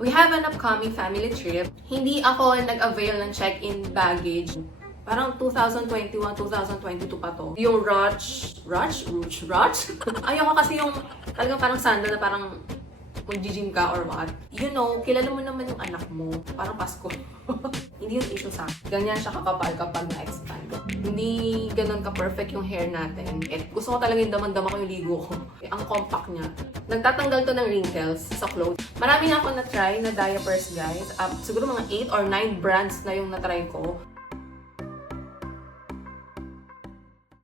We have an upcoming family trip. Hindi ako nag-avail ng check-in baggage. Parang 2021, 2022 pa to. Yung Rush? Ayoko kasi yung talagang parang sandal na parang mag-gym ka or what. You know, kilala mo naman yung anak mo. Parang Pasko. Hindi yung issue sa akin. Ganyan siya kakapal kapag na-expand. Hindi ganun ka-perfect yung hair natin. At gusto ko talaga yung damang-dama ko yung ligo ko. Ang compact niya. Nagtatanggal to ng wrinkles sa clothes. Marami na ako na-try na diapers, guys. Siguro mga 8 or 9 brands na yung na-try ko.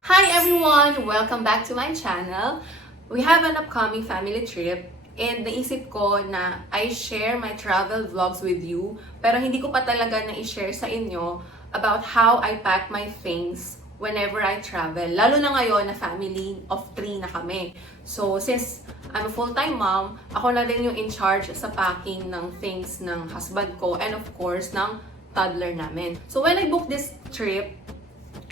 Hi everyone! Welcome back to my channel. We have an upcoming family trip. And naisip ko na I share my travel vlogs with you, pero hindi ko pa talaga na-share sa inyo about how I pack my things whenever I travel. Lalo na ngayon na family of 3 na kami. So, since I'm a full-time mom, ako na din yung in charge sa packing ng things ng husband ko and of course ng toddler namin. So, when I booked this trip,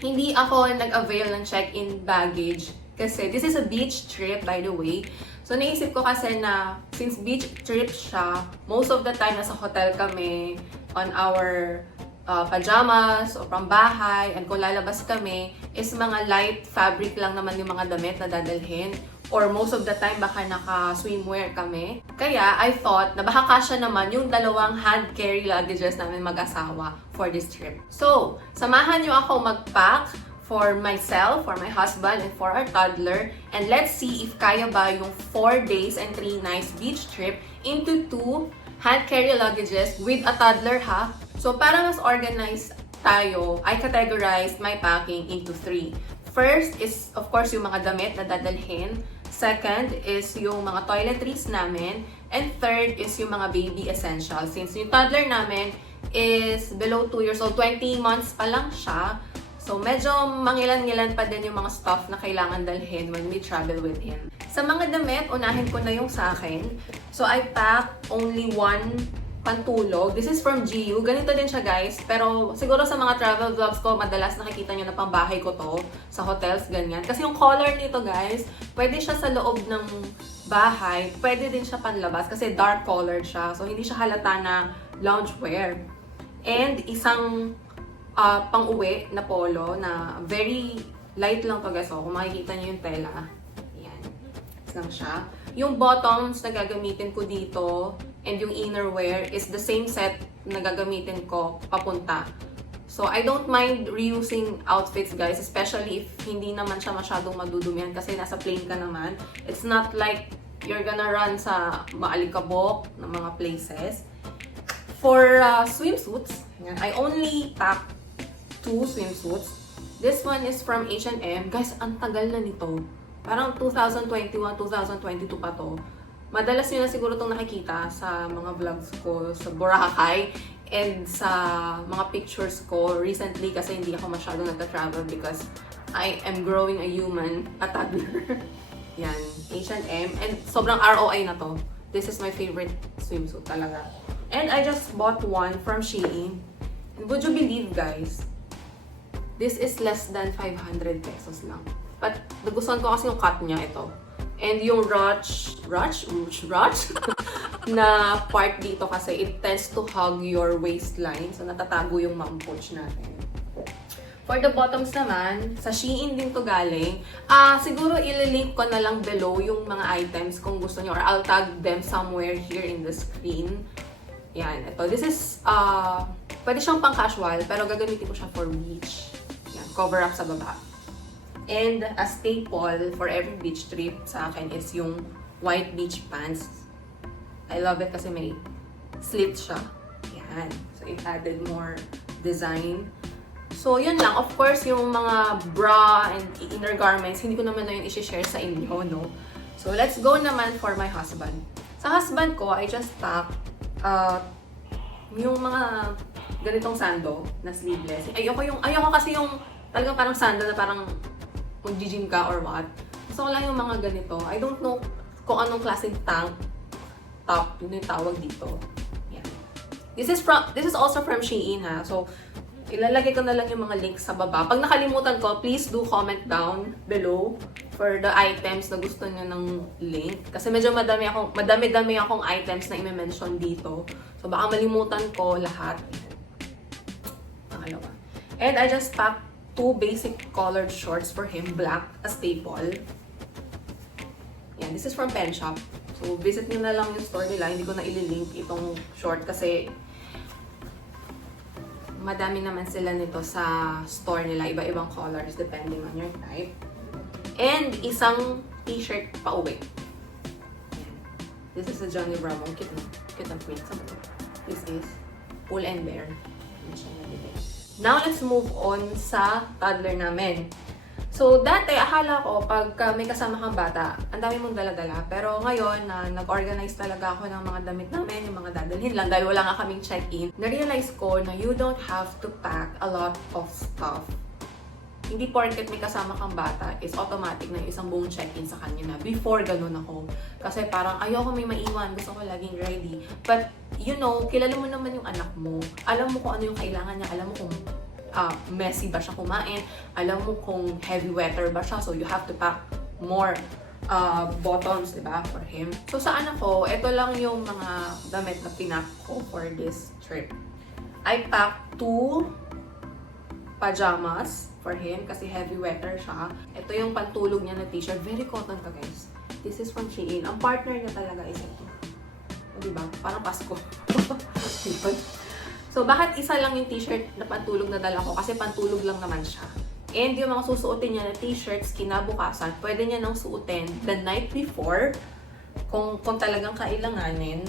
hindi ako nag-avail ng check-in baggage kasi this is a beach trip, by the way. So, naisip ko kasi na since beach trip siya, most of the time nasa hotel kami on our pajamas o from bahay, and kung lalabas kami is mga light fabric lang naman yung mga damit na dadalhin, or most of the time baka naka-swimwear kami. Kaya I thought na baka kasya naman yung dalawang hand carry luggages namin mag-asawa for this trip. So, samahan nyo ako mag-pack for myself, for my husband, and for our toddler. And let's see if kaya ba yung 4 days and 3 nights beach trip into 2 hand carry luggages with a toddler, ha? So, para mas organized tayo, I categorized my packing into 3. First is, of course, yung mga damit na dadalhin. Second is yung mga toiletries namin. And third is yung mga baby essentials. Since yung toddler namin is below 2 years old, 20 months pa lang siya. So, medyo mangilan-ngilan pa din yung mga stuff na kailangan dalhin when we travel with him. Sa mga damit, unahin ko na yung sa akin. So, I packed only one pantulog. This is from GU. Ganito din siya, guys. Pero, siguro sa mga travel vlogs ko, madalas nakikita nyo na pambahay ko to sa hotels, ganyan. Kasi yung color nito, guys, pwede siya sa loob ng bahay. Pwede din siya panlabas kasi dark colored siya. So, hindi siya halata na loungewear. And, isang pang-uwi na polo na very light lang to, guys. So, kung makikita niyo yung tela, yan. Lang siya. Yung bottoms na gagamitin ko dito and yung innerwear is the same set na gagamitin ko papunta. So, I don't mind reusing outfits, guys, especially if hindi naman siya masyadong madudumihan kasi nasa plane ka naman. It's not like you're gonna run sa maalikabok na mga places. For swimsuits, I only pack 2 swimsuits. This one is from H&M. Guys, ang tagal na nito. Parang 2021, 2022 pa to. Madalas nyo na siguro itong nakikita sa mga vlogs ko sa Boracay and sa mga pictures ko recently kasi hindi ako masyadong nagta-travel because I am growing a human, a toddler. Yan, H&M. And sobrang ROI na to. This is my favorite swimsuit talaga. And I just bought one from Shein. And would you believe, guys, this is less than 500 pesos lang. But nagustuhan ko kasi yung cut niya ito. And yung Rush na part dito kasi it tends to hug your waistline. So natatago yung mampoch natin. For the bottoms naman, sa Shein din to galing. Siguro ililink ko na lang below yung mga items kung gusto niyo, or I'll tag them somewhere here in the screen. Yan, ito. This is, pwede siyang pang casual, pero gagamitin ko siya for beach. Yan, cover up sa baba. And a staple for every beach trip sa akin is yung white beach pants. I love it kasi may slit siya. Yan. So, it added more design. So, yun lang. Of course, yung mga bra and inner garments, hindi ko naman na yun i-share sa inyo, no? So, let's go naman for my husband. Sa husband ko, I just packed yung mga ganitong sando na sleeveless. Ayoko kasi yung talagang parang sando na parang mag-gym ka or what. Gusto ko lang yung mga ganito. I don't know kung anong klaseng tank top yun yung tawag dito. Yan. This is also from Shein, ha. So, ilalagay ko na lang yung mga links sa baba. Pag nakalimutan ko, please do comment down below for the items na gusto niyo ng link. Kasi medyo madami-dami akong items na i-mention dito. So baka malimutan ko lahat. Pangalawa. And I just packed 2 basic colored shorts for him, black, a staple. Yan, this is from Pen Shop. So visit niyo na lang yung store nila. Hindi ko na ililink itong short kasi madami naman sila nito sa store nila. Iba-ibang colors depending on your type. And isang t-shirt pa uwi. This is a Johnny Bravo. Cute na print. This is Pull and Bear. Now, let's move on sa toddler namin. So, dati, akala ko, pag may kasama kang bata, ang dami mong dala-dala. Pero ngayon, nag-organize talaga ako ng mga damit namin, yung mga dadalhin lang, dahil wala nga kaming check-in. Na-realize ko na you don't have to pack a lot of stuff. Hindi porket may kasama kang bata is automatic na isang buong check-in sa kanya na. Before, ganun ako. Kasi parang ayoko may maiwan. Gusto ko laging ready. But, you know, kilala mo naman yung anak mo. Alam mo kung ano yung kailangan niya. Alam mo kung messy ba siya kumain. Alam mo kung heavy weather ba siya. So, you have to pack more bottoms, diba, for him. So, sa anak ko, ito lang yung mga damit na pinak ko for this trip. I packed 2 pajamas for him kasi heavy weather siya. Ito yung pantulog niya na t-shirt. Very cotton to, guys. This is from Shein. Ang partner niya talaga is ito. O, diba? Parang Pasko. So, bakit isa lang yung t-shirt na pantulog na dala ko? Kasi pantulog lang naman siya. And yung mga susuotin niya na t-shirts kinabukasan, pwede niya nang suotin the night before. Kung talagang kailanganin,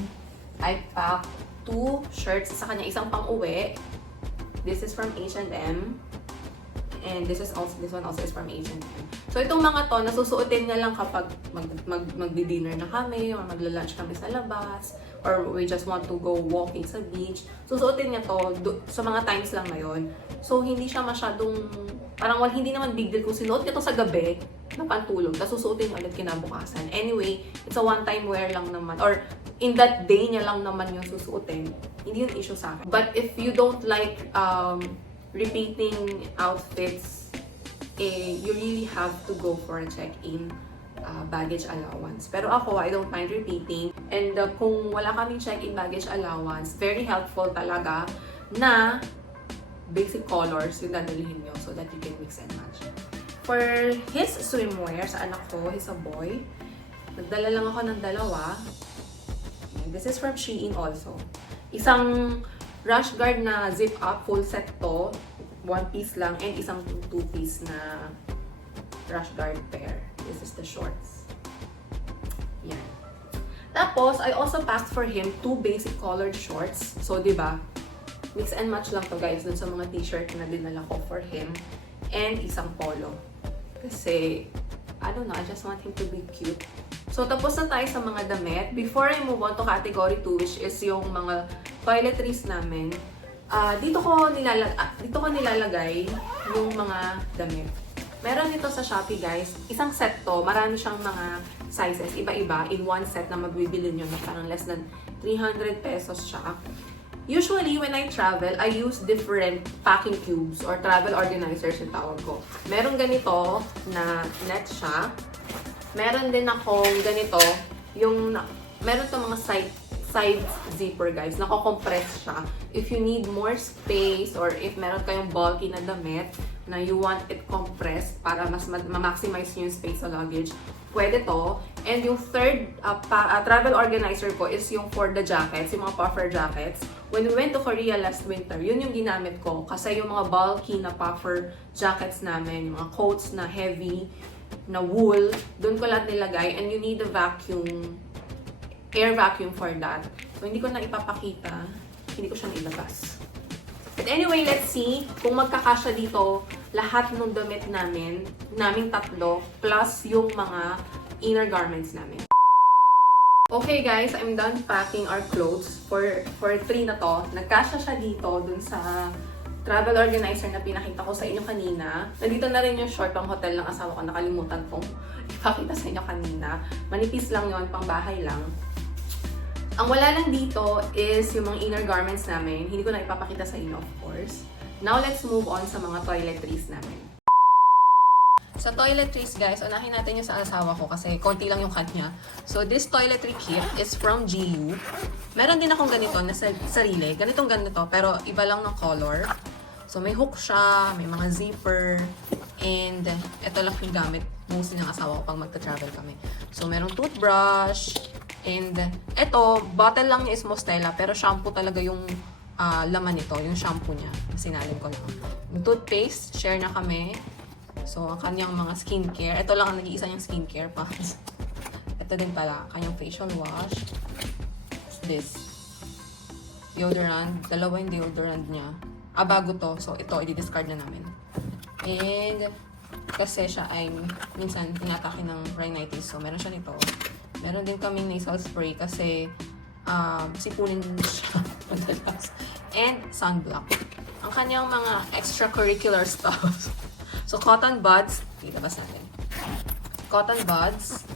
I packed 2 shirts sa kanya. Isang pang-uwi. This is from H&M. And this one also is from H&M. So, itong mga to, nasusuotin niya lang kapag magdi-dinner na kami, or magla-lunch kami sa labas, or we just want to go walking sa beach. Susuotin niya to sa mga times lang na yun. So, hindi siya masyadong, parang hindi naman big deal kung sinuot niya to sa gabi na pantulog, tapos susuotin niya ulit kinabukasan. Anyway, it's a one-time wear lang naman, or in that day niya lang naman yung susuotin. Hindi yun issue sa akin. But if you don't like repeating outfits, you really have to go for a check-in baggage allowance. Pero ako, I don't mind repeating. And kung wala kaming check-in baggage allowance, very helpful talaga na basic colors yung dadalhin nyo so that you can mix and match. For his swimwear, sa anak ko, he's a boy, nagdala lang ako ng 2. This is from Shein also. Isang rash guard na zip up, full set to, 1 piece lang, and isang 2-piece na rash guard pair. This is the shorts. Yan. Tapos, I also packed for him 2 basic colored shorts. So, diba, mix and match lang to, guys, dun sa mga t-shirt na dinala ko for him. And isang polo. Kasi, I don't know, I just want him to be cute. So, tapos na tayo sa mga damit. Before I move on to category 2, which is yung mga toiletries namin, dito ko nilalagay yung mga damit. Meron dito sa Shopee, guys. Isang set to. Marami siyang mga sizes. Iba-iba. In one set na mabibili nyo na parang less than 300 pesos siya. Usually, when I travel, I use different packing cubes or travel organizers yung tawag ko. Meron ganito na net siya. Meron din akong ganito. Meron to mga side zipper, guys. Nako-compress siya. If you need more space or if meron kayong bulky na damit na you want it compressed para mas ma-maximize yung space sa luggage, pwede to. And yung third travel organizer ko is yung for the jackets, yung mga puffer jackets. When we went to Korea last winter, yun yung ginamit ko. Kasi yung mga bulky na puffer jackets namin, yung mga coats na heavy, na wool, doon ko lahat nilagay. And you need a air vacuum for that. So, hindi ko na ipapakita. Hindi ko siya nailabas. But anyway, let's see kung magkakasya dito lahat ng damit naming 3, plus yung mga inner garments namin. Okay guys, I'm done packing our clothes for 3 na to. Nagkasya siya dito dun sa travel organizer na pinakita ko sa inyo kanina. Nandito na rin yung short pang hotel ng asawa ko. Nakalimutan kong ipakita sa inyo kanina. Manipis lang yon, pang bahay lang. Ang wala lang dito is yung mga inner garments namin. Hindi ko na ipapakita sa inyo, of course. Now, let's move on sa mga toiletries namin. Sa toiletries, guys, unahin natin yung sa asawa ko kasi konti lang yung kanya. So, this toiletry kit is from GU. Meron din akong ganito na sarili. Ganito, pero iba lang ng color. So, may hook siya, may mga zipper, and ito lang yung gamit mostly ng asawa ko pag magta-travel kami. So, merong toothbrush, and ito, bottle lang niya is Mostela, pero shampoo talaga yung laman nito, yung shampoo niya. Sinalin ko lang. Yung toothpaste, share na kami. So, ang kanyang mga skincare. Ito lang ang nag-iisa niyang skincare packs. Ito din pala, kanyang facial wash. This. Deodorant. Dalawa yung deodorant niya. Bago to. So, ito, i-discard na namin. And, kasi siya ay minsan tinatake ng rhinitis. So, meron siya nito. Meron din kaming nasal spray kasi sipunin siya madalas. And, sunblock. Ang kanyang mga extracurricular stuff. So, cotton buds. Ilabas natin. Cotton buds.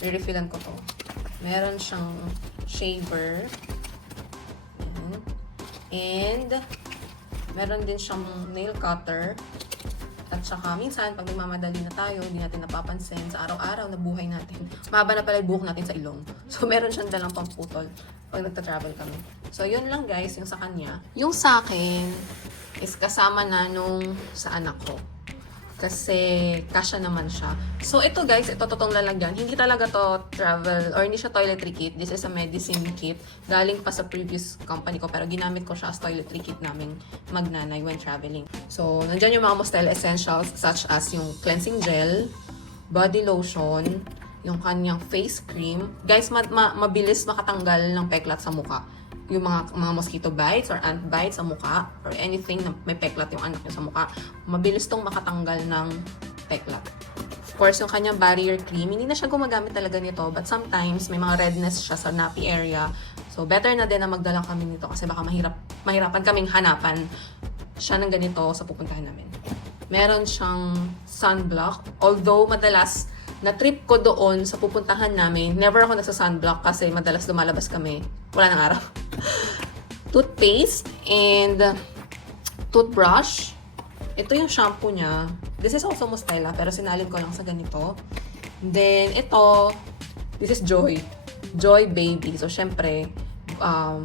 Re-refillan ko to. Meron siyang shaver. Ayan. And, meron din siyang nail cutter. At saka, minsan, pag nagmamadali na tayo, hindi natin napapansin sa araw-araw na buhay natin. Mahaba na pala yung buhok natin sa ilong. So, meron siyang dalang pamputol pag nagta-travel kami. So, yun lang guys, yung sa kanya. Yung sa akin, is kasama na nung sa anak ko. Kasi, kasya naman siya. So, ito guys, ito totoong lalagyan. Hindi talaga to travel, or hindi siya toiletry kit. This is a medicine kit. Galing pa sa previous company ko, pero ginamit ko siya as toiletry kit namin magnanay when traveling. So, nandyan yung mga Mostela essentials, such as yung cleansing gel, body lotion, yung kanyang face cream. Guys, mabilis makatanggal ng peklat sa mukha. Yung mga mosquito bites or ant bites sa mukha or anything na may peklat yung anak niya sa mukha, mabilis tong makatanggal ng peklat. Of course, yung kanyang barrier cream, hindi na siya gumagamit talaga nito, but sometimes may mga redness siya sa nappy area. So, better na din na magdala kami nito kasi baka mahirapan kaming hanapan siya ng ganito sa pupuntahan namin. Meron siyang sunblock, although madalas na trip ko doon sa pupuntahan namin, never ako nagsa-sunblock kasi madalas lumalabas kami. Wala nang araw. Toothpaste and toothbrush. Ito yung shampoo niya. This is also Mostela, pero sinalin ko lang sa ganito. Then, ito, this is Joy. Joy Baby. So, syempre,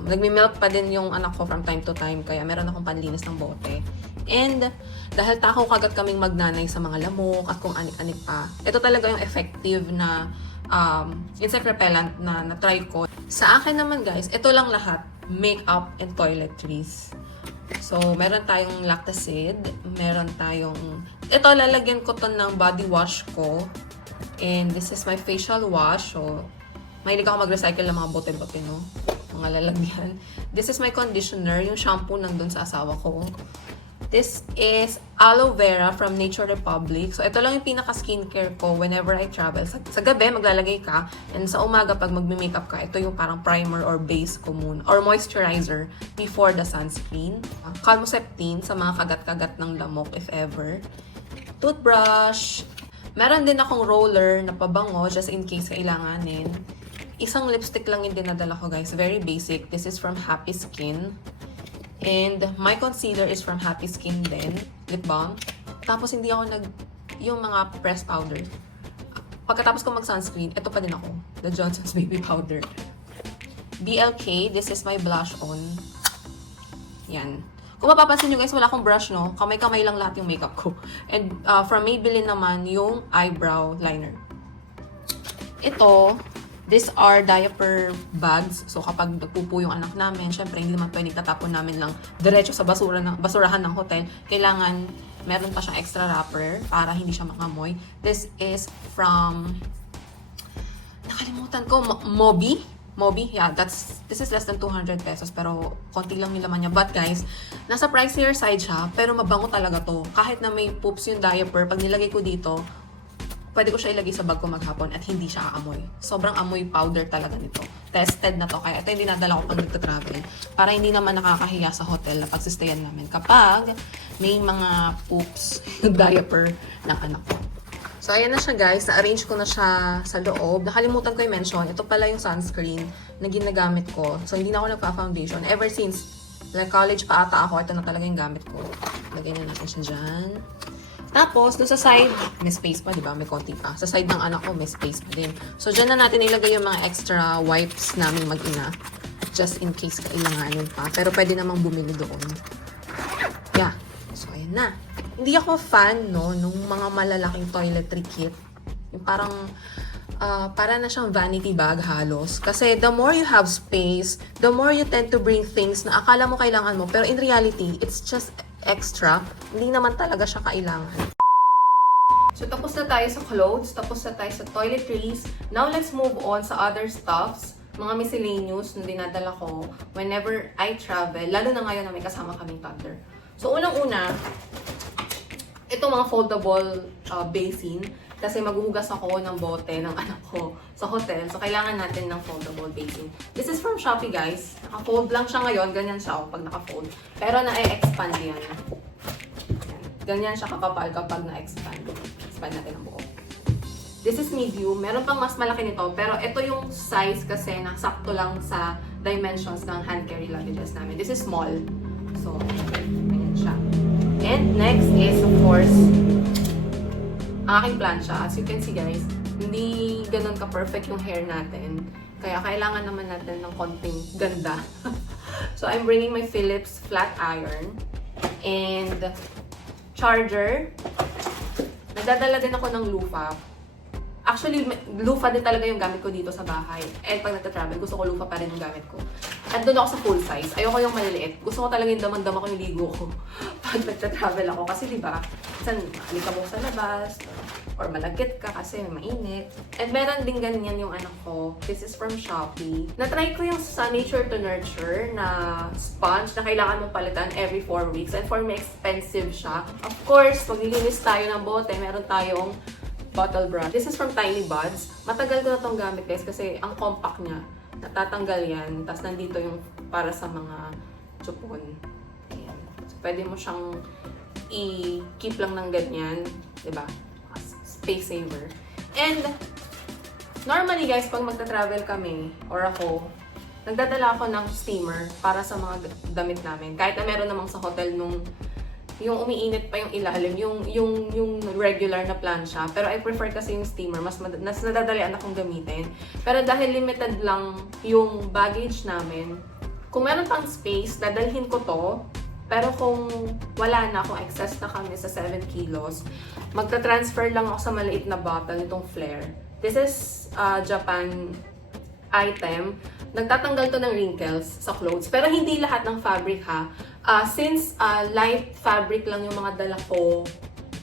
nagmi-milk pa din yung anak ko from time to time, kaya meron akong panlinis ng bote. And, dahil takaw kagat kaming magnanay sa mga lamok at kung anik-anik pa, ito talaga yung effective na insect repellent na na-try ko. Sa akin naman guys, ito lang lahat, makeup and toiletries. So, meron tayong Lactacid, meron tayong, ito lalagyan ko to ng body wash ko. And this is my facial wash. So, mahilig ako mag-recycle ng mga bote-bote, no? Mga lalagyan. This is my conditioner, yung shampoo nandun sa asawa ko. This is aloe vera from Nature Republic. So, ito lang yung pinaka-skincare ko whenever I travel. Sa gabi, maglalagay ka. And sa umaga, pag magme-makeup ka, ito yung parang primer or base ko muna. Or moisturizer before the sunscreen. Calmoseptine sa mga kagat-kagat ng lamok, if ever. Toothbrush. Meron din akong roller na pabango just in case kailanganin. Isang lipstick lang yung dinadala ko, guys. Very basic. This is from Happy Skin. And my concealer is from Happy Skin din. Lip balm. Tapos hindi ako yung mga pressed powder. Pagkatapos ko mag-sunscreen, ito pa din ako. The Johnson's Baby Powder. BLK, this is my blush on. Yan. Kung mapapansin nyo guys, wala akong brush, no? Kamay-kamay lang lahat yung makeup ko. And from Maybelline naman, yung eyebrow liner. Ito, these are diaper bags. So, kapag nagpupo yung anak namin, syempre, hindi naman pwedeng tatapon namin lang diretso sa basurahan ng hotel. Kailangan, meron pa siyang extra wrapper para hindi siya makamoy. This is from, nakalimutan ko, Moby. Yeah, this is less than 200 pesos, pero konti lang yung laman niya. But guys, nasa pricier side siya, pero mabango talaga to. Kahit na may poops yung diaper, pag nilagay ko dito, pwede ko siya ilagay sa bag ko maghapon at hindi siya aamoy. Sobrang amoy powder talaga nito. Tested na to, kaya ito yung dinadala ko pag nagta-travel. Para hindi naman nakakahiya sa hotel na pagsistayan namin kapag may mga poops yung diaper ng anak ko. So, ayan na siya guys. Na-arrange ko na siya sa loob. Nakalimutan ko i-mention, ito pala yung sunscreen na ginagamit ko. So, hindi na ako nagpa-foundation. Ever since, like college pa ata ako, ito na talaga yung gamit ko. Lagay na natin siya dyan. Tapos, doon sa side, may space pa, di ba? May konti pa. Sa side ng anak ko, may space pa din. So, dyan na natin ilagay yung mga extra wipes namin mag-ina. Just in case kailanganin pa. Pero pwede namang bumili doon. Yeah. So, ayan na. Hindi ako fan, no, nung mga malalaking toiletry kit. Yung parang, para na siyang vanity bag halos. Kasi the more you have space, the more you tend to bring things na akala mo kailangan mo. Pero in reality, it's just extra. Hindi naman talaga siya kailangan. So, tapos na tayo sa clothes, tapos na tayo sa toiletries. Now, let's move on sa other stuffs. Mga miscellaneous na dinadala ko whenever I travel. Lalo na ngayon na may kasama kaming toddler. So, unang-una, ito mga foldable basin. Kasi maghuhugas ako ng bote ng anak ko sa hotel. So, kailangan natin ng foldable basin. This is from Shopee, guys. Naka-fold lang siya ngayon. Ganyan siya pag naka-fold. Pero na-expand yan. Ganyan siya kakapal kapag na-expand. Expand natin ang buo. This is medium. Meron pang mas malaki nito. Pero ito yung size kasi nasakto lang sa dimensions ng hand carry luggages namin. This is small. So, ganyan siya. And next is, of course, ang aking plancha. As you can see, guys, hindi ganun ka-perfect yung hair natin. Kaya kailangan naman natin ng konting ganda. So, I'm bringing my Philips flat iron and charger. Nagdadala din ako ng loofah. Actually, loofah din talaga yung gamit ko dito sa bahay. And pag nagta-travel, gusto ko loofah pa rin yung gamit ko. At doon ako sa full size. Ayoko yung maliliit. Gusto ko talaga yung damang-dama ko yung ligo ko pag nagta-travel ako. Kasi diba, minsan halika mo sa labas, or malagkit ka kasi mainit. And meron din ganyan yung anak ko. This is from Shopee. Na-try ko yung sa Nature to Nurture na sponge na kailangan mong palitan every 4 weeks. And for me, expensive siya. Of course, pag nilinis tayo ng bote, meron tayong bottle brush. This is from Tiny Buds. Matagal ko na itong gamit, guys, kasi ang compact niya. Natatanggal yan. Tapos nandito yung para sa mga chupon. Ayan. So, pwede mo siyang i-keep lang ng ganyan. Diba? Space saver. And, normally, guys, pag magta-travel kami, or ako, nagdadala ako ng steamer para sa mga damit namin. Kahit na meron namang sa hotel nung yung umiinit pa yung ilalim, yung regular na plancha. Pero I prefer kasi yung steamer, mas nadadalian akong gamitin. Pero dahil limited lang yung baggage namin, kung meron pang space, dadalhin ko to. Pero kung wala na, kung excess na kami sa 7 kilos, magta-transfer lang ako sa maliit na bottle nitong Flare. This is Japan item. Nagtatanggal to ng wrinkles sa clothes. Pero hindi lahat ng fabric, ha. Since light fabric lang yung mga dala ko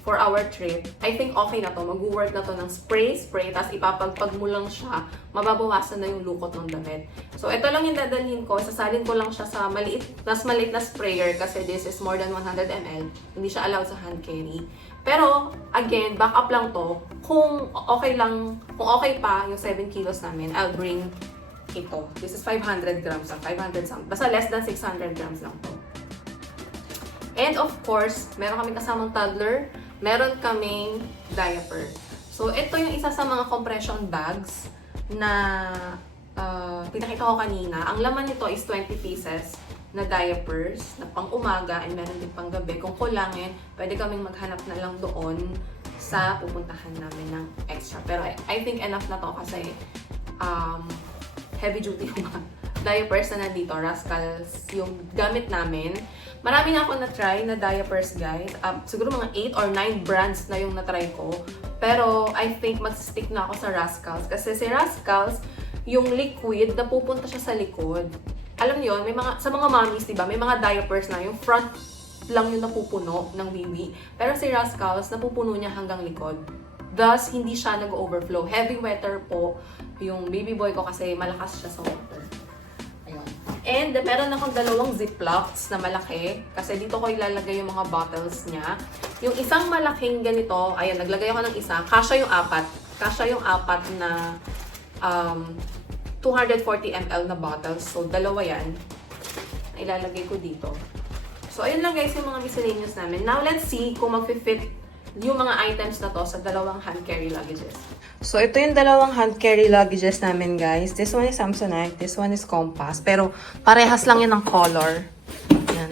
for our trip, I think okay na to. Mag-work na to ng spray, tapos ipapagpag mo lang siya, mababawasan na yung lukot ng damit. So, ito lang yung dadalhin ko. Sasalin ko lang siya sa maliit na sprayer kasi this is more than 100 ml. Hindi siya allowed sa hand carry. Pero, again, backup lang to. Kung okay pa yung 7 kilos namin, I'll bring ito. This is 500 grams, 500 something. Basta less than 600 grams lang to. And of course, meron kaming kasamang toddler, meron kaming diaper. So, ito yung isa sa mga compression bags na pinakita ko kanina. Ang laman nito is 20 pieces na diapers na pang umaga and meron din pang gabi. Kung kulangin, pwede kaming maghanap na lang doon sa pupuntahan namin ng extra. Pero I think enough na to kasi heavy duty yung diapers na nandito, Rascals, yung gamit namin. Marami na ako na-try na diapers, guys. Siguro mga 8 or 9 brands na yung na-try ko. Pero I think mag-stick na ako sa Rascals. Kasi si Rascals, yung liquid, napupunta siya sa likod. Alam niyo, sa mga mommies, diba, may mga diapers na yung front lang yung napupuno ng wiwi. Pero si Rascals, napupuno niya hanggang likod. Thus, hindi siya nag-overflow. Heavy wetter po yung baby boy ko kasi malakas siya sa water. Ayun. And meron akong dalawang ziplocs na malaki kasi dito ko ilalagay yung mga bottles niya. Yung isang malaking ganito, ayan, naglagay ako ng isa. Kasya yung apat. Kasya yung apat na 240 ml na bottles. So, dalawa yan. Ilalagay ko dito. So, ayun lang guys yung mga miscellaneous namin. Now, let's see kung mag-fit yung mga items na to sa dalawang hand carry luggages. So, ito yung dalawang hand carry luggages namin, guys. This one is Samsonite, this one is Compass. Pero, parehas lang yan ng color. Yan.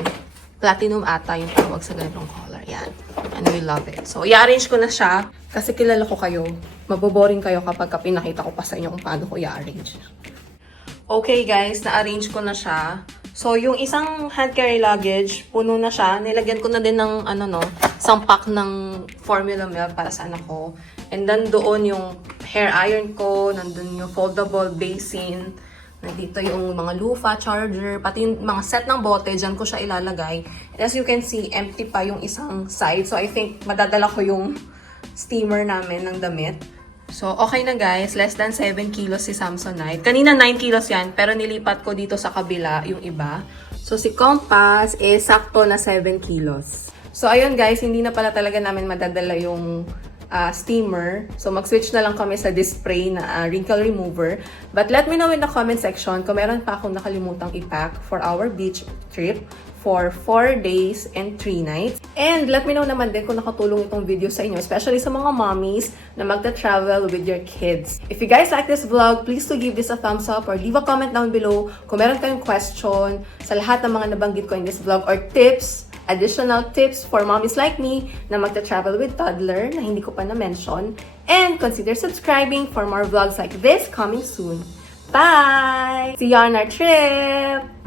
Platinum ata yung tawag sa ganitong color. Yan. and we love it. So, i-arrange ko na siya kasi kilala ko kayo. Maboboring kayo kapag pinakita ko pa sa inyo kung paano ko i-arrange. Okay guys, na-arrange ko na siya. So, yung isang hand carry luggage, puno na siya. Nilagyan ko na din ng, isang pack ng formula milk para sa anak ko. And then, doon yung hair iron ko, nandun yung foldable basin, nandito yung mga loofah, charger, pati yung mga set ng bote, dyan ko siya ilalagay. And as you can see, empty pa yung isang side. So, I think madadala ko yung steamer namin ng damit. So, okay na guys. Less than 7 kilos si Samsonite. Kanina 9 kilos yan, pero nilipat ko dito sa kabila yung iba. So, si Compass is sakto na 7 kilos. So, ayun guys, hindi na pala talaga namin madadala yung steamer. So, mag-switch na lang kami sa display na wrinkle remover. But let me know in the comment section kung meron pa akong nakalimutang i-pack for our beach trip for 4 days and 3 nights. And let me know naman din kung nakatulong itong video sa inyo, especially sa mga mommies na magta-travel with your kids. If you guys like this vlog, please to give this a thumbs up or leave a comment down below kung meron kayong question sa lahat ng mga nabanggit ko in this vlog or tips, additional tips for mommies like me na magta-travel with toddler na hindi ko pa na-mention. And consider subscribing for more vlogs like this coming soon. Bye! See you on our trip!